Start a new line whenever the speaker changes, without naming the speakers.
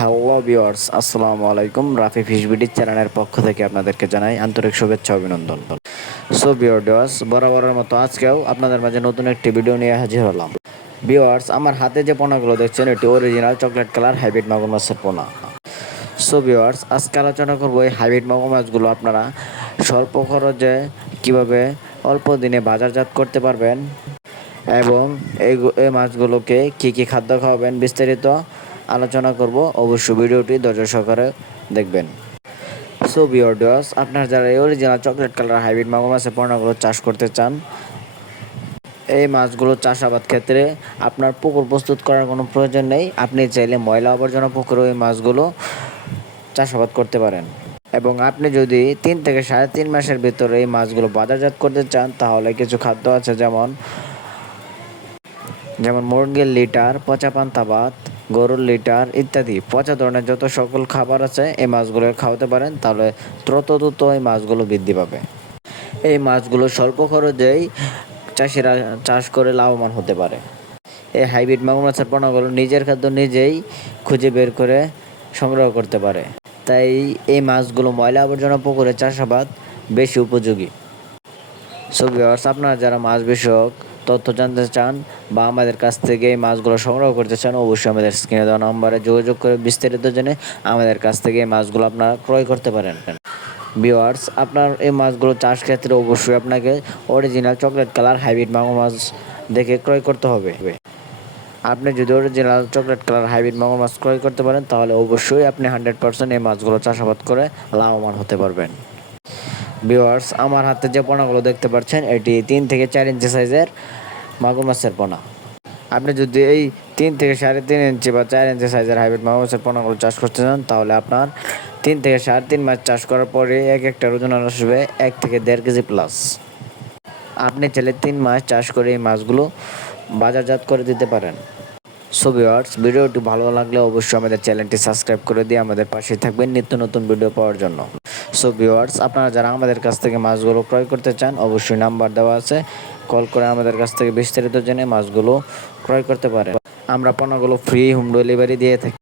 Hello viewers আসসালামু আলাইকুম। Rafi fish বিডির চ্যানেলের পক্ষ থেকে আপনাদেরকে জানাই আন্তরিক শুভেচ্ছা অভিনন্দন। সো ভিউয়ার্স বরাবরের মতো আজকেও আপনাদের মাঝে নতুন একটি ভিডিও নিয়ে হাজির হলাম। ভিউয়ার্স আমার হাতে যে পোনাগুলো দেখছেন, এটি অরিজিনাল চকলেট কালার হাইব্রিড মাগুর মাছের পোনা। সো ভিউয়ার্স আজকে আলোচনা করব এই হাইব্রিড মাগুর মাছগুলো আপনারা স্বল্প খরচে কীভাবে অল্প দিনে বাজারজাত করতে পারবেন এবং এই মাছগুলোকে কী কী খাদ্য খাওয়াবেন বিস্তারিত আলোচনা করব। অবশ্যই ভিডিওটি ধৈর্য সহকারে দেখবেন। সো বিয়র্ডস আপনার যারা এই অরিজিনাল চকলেট কালার হাইব্রিড মাগুর মাছের পণ্যগুলো চাষ করতে চান, এই মাছগুলো চাষাবাদ ক্ষেত্রে আপনার পুকুর প্রস্তুত করার কোনো প্রয়োজন নেই। আপনি চাইলে ময়লা আবর্জনা পুকুরে ওই মাছগুলো চাষাবাদ করতে পারেন। এবং আপনি যদি তিন থেকে সাড়ে তিন মাসের ভিতরে এই মাছগুলো বাজারজাত করতে চান, তাহলে কিছু খাদ্য আছে যেমন যেমন মুরগির লিটার, পচা পান্তা ভাত গরুর লিটার ইত্যাদি। পচা ধরনের যত সকল খাবার আছে, এই মাছগুলো খাওয়াতে পারেন, তাহলে দ্রুত দ্রুত এই মাছগুলো বৃদ্ধি পাবে। এই মাছগুলো স্বল্প খরচেই চাষিরা চাষ করে লাভবান হতে পারে। এই হাইব্রিড মাগুর মাছের পোনাগুলো নিজের খাদ্য নিজেই খুঁজে বের করে সংগ্রহ করতে পারে। তাই এই মাছগুলো ময়লা আবর্জনা পুকুরে চাষাবাদ বেশি উপযোগী। সো ভিউয়ার্স আপনারা যারা মাছ বিষয়ক তথ্য জানতে চান বা আমাদের কাছ থেকে এই মাছগুলো সংগ্রহ করতে চান, অবশ্যই আমাদের স্ক্রিনে দেওয়া নম্বরে যোগাযোগ করে বিস্তারিত জেনে আমাদের কাছ থেকে এই মাছগুলো আপনারা ক্রয় করতে পারেন। ভিউয়ার্স, আপনার এই মাছগুলো চাষ ক্ষেত্রে অবশ্যই আপনাকে অরিজিনাল চকলেট কালার হাইব্রিড মাগুর মাছ দেখে ক্রয় করতে হবে। আপনি যদি অরিজিনাল চকলেট কালার হাইব্রিড মাগুর মাছ ক্রয় করতে পারেন, তাহলে অবশ্যই আপনি হান্ড্রেড পার্সেন্ট এই মাছগুলো চাষাবাদ করে লাভবান হতে পারবেন। ভিউয়ার্স আমার হাতে যে পোনাগুলো দেখতে পাচ্ছেন, এটি তিন থেকে চার ইঞ্চি সাইজের মাগুর মাছের পোনা। আপনি যদি এই তিন থেকে সাড়ে তিন ইঞ্চি বা চার ইঞ্চি সাইজের হাইব্রিড মাগুর মাছের পোনাগুলো চাষ করতে চান, তাহলে আপনার তিন থেকে সাড়ে তিন মাস চাষ করার পরে এক একটা ওজন আসবে এক থেকে দেড় কেজি প্লাস আপনি চাইলে তিন মাস চাষ করে এই মাছগুলো বাজারজাত করে দিতে পারেন। সো ভিউয়ার্স ভিডিওটি ভালো লাগলে অবশ্যই আমাদের চ্যানেলটি সাবস্ক্রাইব করে দিয়ে আমাদের পাশে থাকবেন নিত্য নতুন ভিডিও পাওয়ার জন্য। সো ভিওয়ার্স আপনারা যারা আমাদের কাছ থেকে মাছগুলো ক্রয় করতে চান, অবশ্যই নাম্বার দেওয়া আছে। কল করে আমাদের কাছ থেকে বিস্তারিত জেনে মাছগুলো ক্রয় করতে পারে আমরা পণ্যগুলো ফ্রি হোম ডেলিভারি দিয়ে থাকি।